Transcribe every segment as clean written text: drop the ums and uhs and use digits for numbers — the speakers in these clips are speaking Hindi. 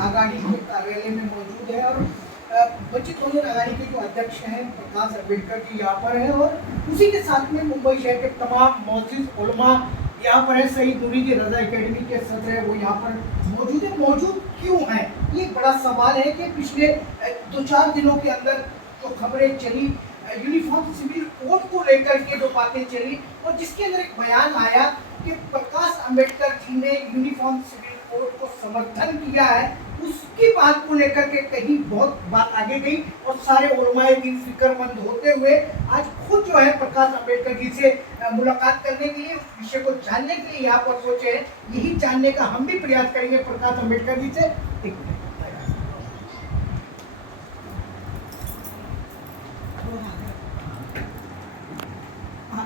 आघाड़ी के कार्यालय में मौजूद है और वंचित बहुजन आघाड़ी के जो अध्यक्ष हैं प्रकाश अम्बेडकर जी यहाँ पर हैं और उसी के साथ में मुंबई शहर के तमाम मौजूद उलमा यहाँ पर है। शहीद नूरी की रजा एकेडमी के सदर है वो यहाँ पर मौजूद है। मौजूद क्यों है ये बड़ा सवाल है कि पिछले 2-4 दिनों के अंदर जो खबरें चली यूनिफॉर्म सिविल कोड को लेकर के जो बातें चली और जिसके अंदर एक बयान आया कि प्रकाश अम्बेडकर जी ने यूनिफॉर्म सिविल कोड को समर्थन किया है, उसकी बात को लेकर के कहीं बहुत बात आगे गई और सारे उलमाए दिन फिक्रमंद होते हुए आज खुद जो है प्रकाश अम्बेडकर जी से मुलाकात करने के लिए उस विषय को जानने के लिए यहाँ पर पहुंचे हैं। यही जानने का हम भी प्रयास करेंगे प्रकाश अम्बेडकर जी से। एक मिनट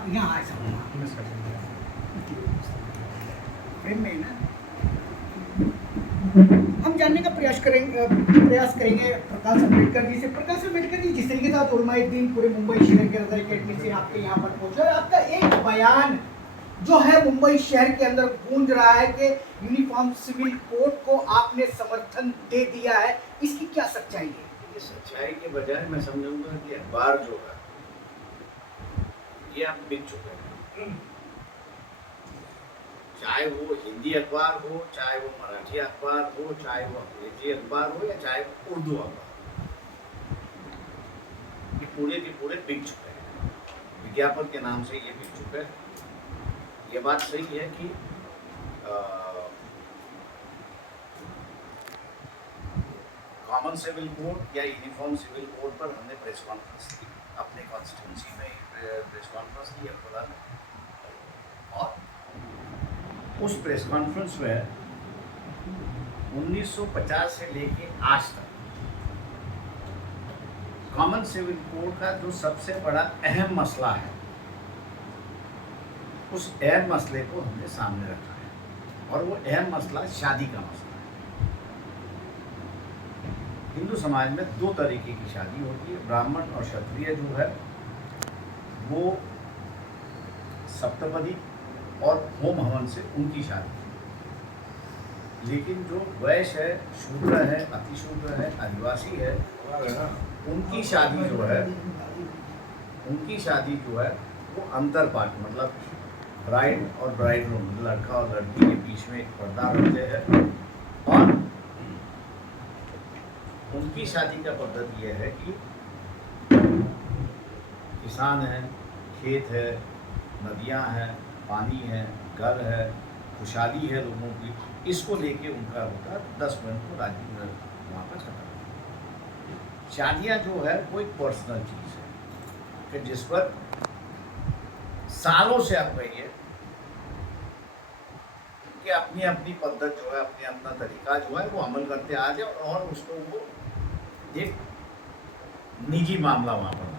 यहाँ आए फ्रेम में ना हम जानने का प्रयास करेंगे प्रकाश अम्बेडकर जी से। प्रकाश अम्बेडकर जी, जिस तरीके से उलमाए दिन पूरे मुंबई शहर के रजा एकेडमी से आपके यहाँ पर पहुंचे और आपका एक बयान जो है मुंबई शहर के अंदर गूंज रहा है कि यूनिफॉर्म सिविल कोड को आपने समर्थन दे दिया है, इसकी क्या सच्चाई है? ये सच्चाई के बजाय मैं समझूंगा कि अखबार जो है ये आप बिक चुके हैं। चाहे वो हिंदी अखबार हो, चाहे वो मराठी अखबार हो, चाहे वो अंग्रेजी अखबार हो या चाहे वो उर्दू अखबार, ये पूरे के पूरे बिक चुके हैं। विज्ञापन के नाम से ये बिक चुके हैं। ये बात सही है कि कॉमन सिविल कोड या यूनिफॉर्म सिविल कोड पर हमने प्रेस कॉन्फ्रेंस की, अपने कॉन्स्टिट्यूंसी में प्रेस कॉन्फ्रेंस की अब्दुल्ला ने, और उस प्रेस कॉन्फ्रेंस में 1950 से लेके आज तक कॉमन सिविल कोड का जो सबसे बड़ा अहम मसला है, उस अहम मसले को हमने सामने रखा है। और वो अहम मसला शादी का मसला है। हिंदू समाज में 2 तरीके की शादी होती है। ब्राह्मण और क्षत्रिय जो है वो सप्तपदी और होम हवन से उनकी शादी, लेकिन जो वैश्य है, शूद्र है, अतिशूद्र है, आदिवासी है, उनकी शादी जो है वो अंतर पाठ, मतलब ब्राइड और ब्राइडरूम, लड़का और लड़की के बीच में एक पर्दा रखते हैं। और उनकी शादी का पद्धति यह है कि किसान है, खेत है, नदियां हैं, पानी है, घर है, खुशहाली है लोगों की, इसको लेके उनका होता है 10 मिनट को राजी वहाँ पर खत्म। शादियाँ जो है वो एक पर्सनल चीज़ है कि जिस पर सालों से आप कहिए कि अपनी अपनी पद्धत जो है, अपनी अपना तरीका जो है वो अमल करते आ जाए और उसको वो एक निजी मामला वहाँ पर।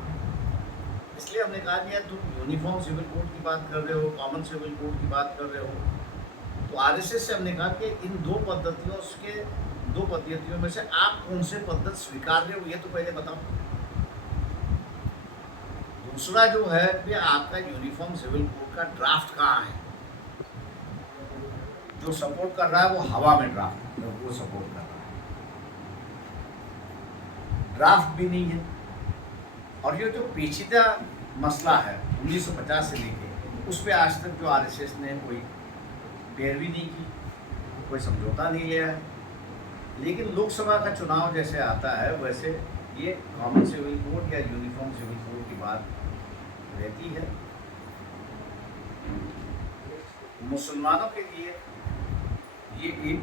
इसलिए हमने कहा कि यार तुम यूनिफॉर्म सिविल कोड की बात कर रहे हो, कॉमन सिविल कोड की बात कर रहे हो, तो आरएसएस से हमने कहा कि इन 2 पद्धतियों में से आप कौन से पद्धति स्वीकार रहे हो, ये तो पहले बताओ। दूसरा जो है कि आपका यूनिफॉर्म सिविल कोड का ड्राफ्ट कहाँ है? जो सपोर्ट कर रहा है वो हवा में ड्राफ्ट वो सपोर्ट कर रहा है, ड्राफ्ट भी नहीं है। और ये जो पेचीदा मसला है 1950 से लेके, उस पर आज तक जो आरएसएस ने कोई पैरवी नहीं की, कोई समझौता नहीं लिया है। लेकिन लोकसभा का चुनाव जैसे आता है वैसे ये कॉमन सिविल कोड या यूनिफॉर्म सिविल कोड की बात रहती है। मुसलमानों के लिए ये एक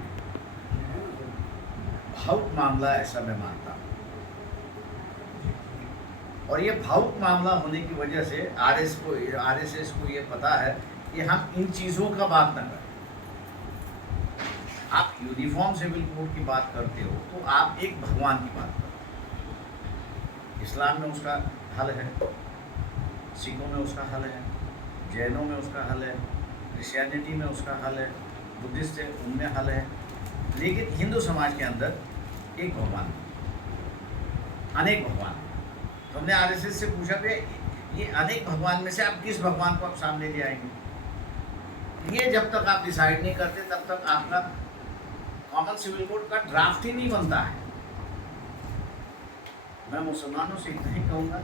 भावुक मामला ऐसा मैं मानता हूँ, और ये भावुक मामला होने की वजह से आरएसएस को ये पता है कि हम इन चीज़ों का बात न करें। आप यूनिफॉर्म सिविल कोड की बात करते हो तो आप एक भगवान की बात करते हो। इस्लाम में उसका हल है, सिखों में उसका हल है, जैनों में उसका हल है, क्रिश्चियनिटी में उसका हल है, बुद्धिस्ट है उनमें हल है। लेकिन हिंदू समाज के अंदर एक भगवान, अनेक भगवान। तो हमने आरएसएस से पूछा कि ये अनेक भगवान में से आप किस भगवान को आप सामने ले आएंगे? ये जब तक आप डिसाइड नहीं करते तब तक आपका कॉमन सिविल कोड का ड्राफ्ट ही नहीं बनता है। मैं मुसलमानों से इतना ही कहूँगा,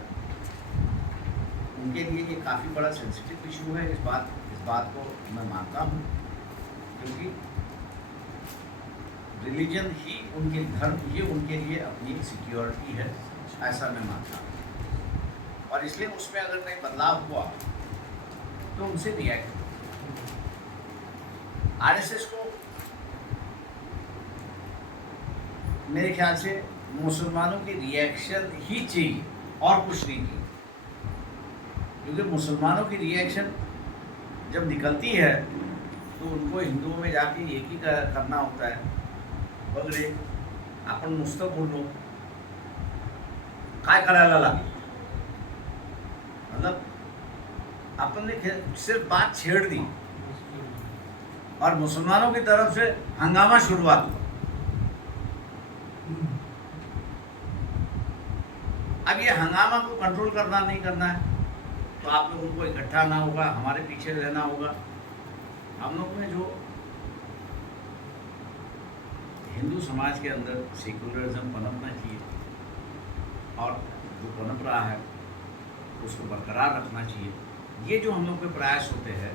उनके लिए ये काफ़ी बड़ा सेंसिटिव इशू है। इस बात को मैं मानता हूँ, क्योंकि रिलीजन ही उनके धर्म ये उनके लिए अपनी सिक्योरिटी है, ऐसा मैं मानता हूँ। और इसलिए उसमें अगर कोई बदलाव हुआ तो उनसे रिएक्ट। आरएसएस को मेरे ख्याल से मुसलमानों की रिएक्शन ही चाहिए और कुछ नहीं चाहिए, क्योंकि मुसलमानों की रिएक्शन जब निकलती है तो उनको हिंदुओं में जाके एक ही करना होता है, बगरे आपण नुसतं बोललो काय करायला लागेल, मतलब अपन ने सिर्फ बात छेड़ दी और मुसलमानों की तरफ से हंगामा शुरुआत हुआ। अब ये हंगामा को कंट्रोल करना नहीं करना है, तो आप लोगों को इकट्ठा ना होगा, हमारे पीछे रहना होगा। हम लोग में जो हिंदू समाज के अंदर सेकुलरिज्म पनपना चाहिए और जो पनप रहा है उसको बरकरार रखना चाहिए। ये जो हम लोग के प्रयास होते हैं,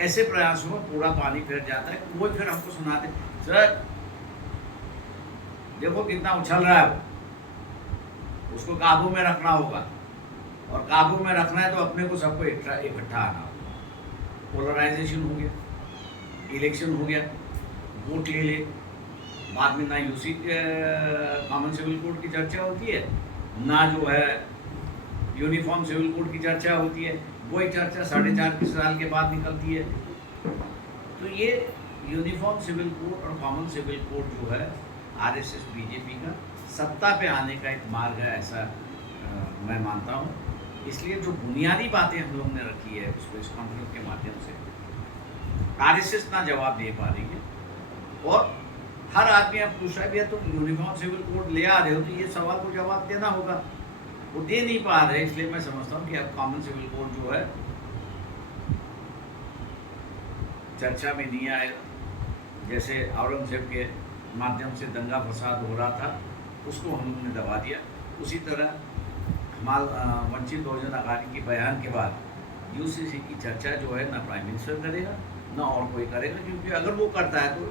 ऐसे प्रयासों में पूरा पानी फिर जाता है। वो फिर हमको सुनाते, सर देखो कितना उछल रहा है, वो उसको काबू में रखना होगा, और काबू में रखना है तो अपने को सबको इकट्ठा आना होगा। पोलराइजेशन हो गया, इलेक्शन हो गया, वोट ले ले, बाद में ना यूसी कॉमन सिविल कोड की चर्चा होती है, ना जो है यूनिफॉर्म सिविल कोड की चर्चा होती है। वही चर्चा 4.5 साल के बाद निकलती है। तो ये यूनिफॉर्म सिविल कोड और कॉमन सिविल कोड जो है आरएसएस बीजेपी का सत्ता पे आने का एक मार्ग है, ऐसा मैं मानता हूँ। इसलिए जो बुनियादी बातें हम लोग ने रखी है उसको इस कॉन्फ्रेंस के माध्यम से आरएसएस ना जवाब दे पा रही है, और हर आदमी अब पूछ रहा है भैया तुम यूनिफॉर्म सिविल कोड ले आ रहे हो तो ये सवाल को जवाब देना होगा, वो दे नहीं पा रहे। इसलिए मैं समझता हूँ कि अब कॉमन सिविल कोड जो है चर्चा में नहीं आएगा। जैसे औरंगजेब के माध्यम से दंगा फसाद हो रहा था, उसको हम लोगों ने दबा दिया। उसी तरह वंचित बहुजन आघाड़ी के बयान के बाद यूसीसी की चर्चा जो है ना प्राइम मिनिस्टर करेगा ना और कोई करेगा, क्योंकि अगर वो करता है तो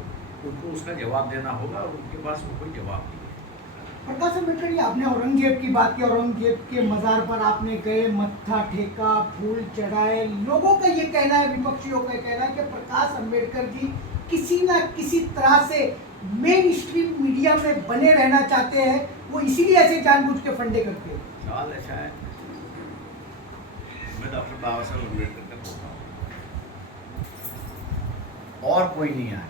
उनको उसका जवाब देना होगा, और उनके पास वो कोई जवाब नहीं है। प्रकाश अम्बेडकर जी, आपने औरंगजेब की बात की, औरंगजेब के मजार पर आपने गए, मत्था टेका, फूल चढ़ाए। लोगों का ये कहना है, विपक्षियों का कहना है कि प्रकाश अम्बेडकर जी किसी ना किसी तरह से मेन स्ट्रीम मीडिया में बने रहना चाहते हैं, वो इसीलिए ऐसे जानबूझ के फंडे करते हैं। सवाल ऐसा है, मैं डॉक्टर बाबा साहब अम्बेडकर का पोता हूँ और कोई नहीं आया।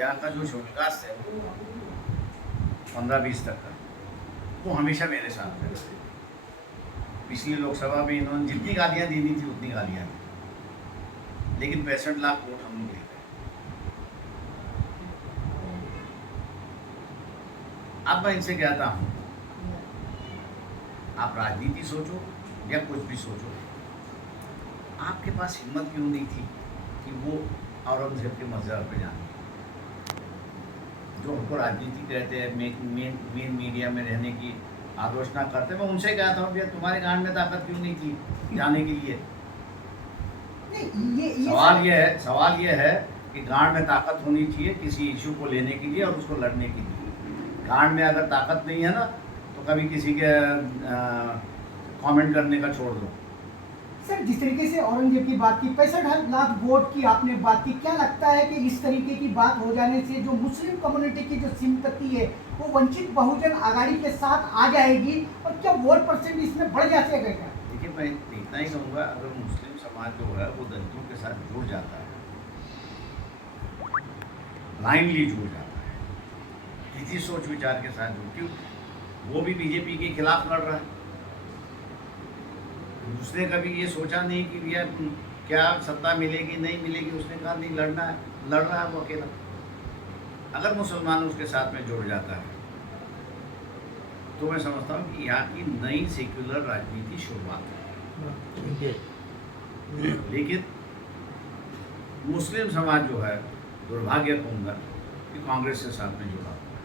यहाँ का जो शोकास है 15-20 तक का, वो हमेशा मेरे साथ है। पिछली लोकसभा में इन्होंने जितनी गालियाँ दी थी उतनी गालियाँ दी, लेकिन 65 लाख वोट हम लोग ले गए। अब मैं इनसे कहता हूँ, आप राजनीति सोचो या कुछ भी सोचो, आपके पास हिम्मत क्यों नहीं थी कि वो औरंगजेब के मज़हब पे जाने, जो उनको राजनीति कहते हैं, मेन मीडिया में रहने की आलोचना करते हैं। मैं उनसे कहता हूँ भैया तुम्हारे गांड में ताकत क्यों नहीं थी जाने के लिए? सवाल ये है कि गांड में ताकत होनी चाहिए किसी इशू को लेने के लिए और उसको लड़ने के लिए। गांड में अगर ताकत नहीं है ना, तो कभी किसी के कमेंट करने का छोड़ दो। सर, जिस तरीके से औरंगजेब की बात की, 65 लाख वोट की आपने बात की, क्या लगता है कि इस तरीके की बात हो जाने से जो मुस्लिम कम्युनिटी की जो सिंपैथी है वो वंचित बहुजन आघाड़ी के साथ आ जाएगी, और क्या वोट परसेंट इसमें बढ़ जाएगा क्या? देखिए, मैं इतना ही कहूँगा, अगर मुस्लिम समाज जो है वो दलितों के साथ जुड़ जाता है, ब्लाइंडली जुड़ जाता है, किसी सोच विचार के साथ जुड़, क्यों वो भी बीजेपी के खिलाफ लड़ रहा है। उसने कभी ये सोचा नहीं कि भैया क्या सत्ता मिलेगी नहीं मिलेगी, उसने कहा नहीं लड़ रहा है वो अकेला। अगर मुसलमान उसके साथ में जुड़ जाता है तो मैं समझता हूँ कि यहाँ की नई सेक्युलर राजनीति शुरुआत है। लेकिन मुस्लिम समाज जो है, दुर्भाग्य कहूँगा, कि कांग्रेस के साथ में जुड़ा हुआ है।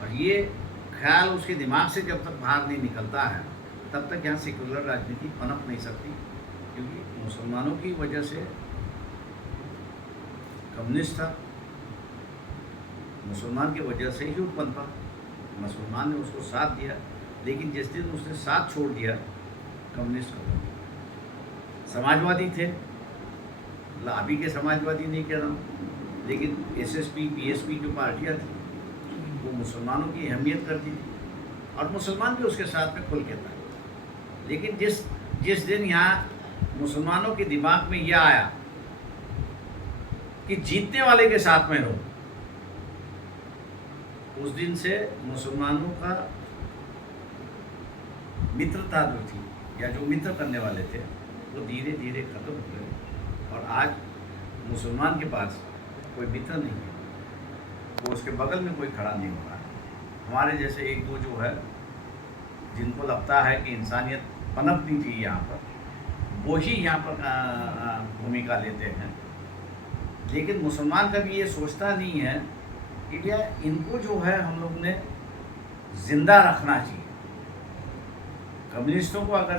और ये ख्याल उसके दिमाग से जब तक बाहर नहीं निकलता है तब तक यहाँ सेकुलर राजनीति पनप नहीं सकती, क्योंकि मुसलमानों की वजह से कम्युनिस्ट था, मुसलमान की वजह से ही उत्पन्न था, मुसलमान ने उसको साथ दिया, लेकिन जिस दिन उसने साथ छोड़ दिया कम्युनिस्ट को, समाजवादी थे, अभी के समाजवादी नहीं कह रहा हूँ, लेकिन एसएसपी बीएसपी जो पार्टियाँ थी वो मुसलमानों की अहमियत करती थी और मुसलमान भी उसके साथ में खुल के था। लेकिन जिस दिन यहाँ मुसलमानों के दिमाग में यह आया कि जीतने वाले के साथ में रहो, उस दिन से मुसलमानों का मित्रता जो थी या जो मित्र करने वाले थे वो धीरे धीरे खत्म हो गए और आज मुसलमान के पास कोई मित्र नहीं है, वो उसके बगल में कोई खड़ा नहीं हो रहा है। हमारे जैसे एक दो जो है जिनको लगता है कि इंसानियत पनपनी थी यहाँ पर, वो ही यहाँ पर भूमिका लेते हैं, लेकिन मुसलमान कभी ये सोचता नहीं है कि भैया इनको जो है हम लोग ने जिंदा रखना चाहिए। कम्युनिस्टों को अगर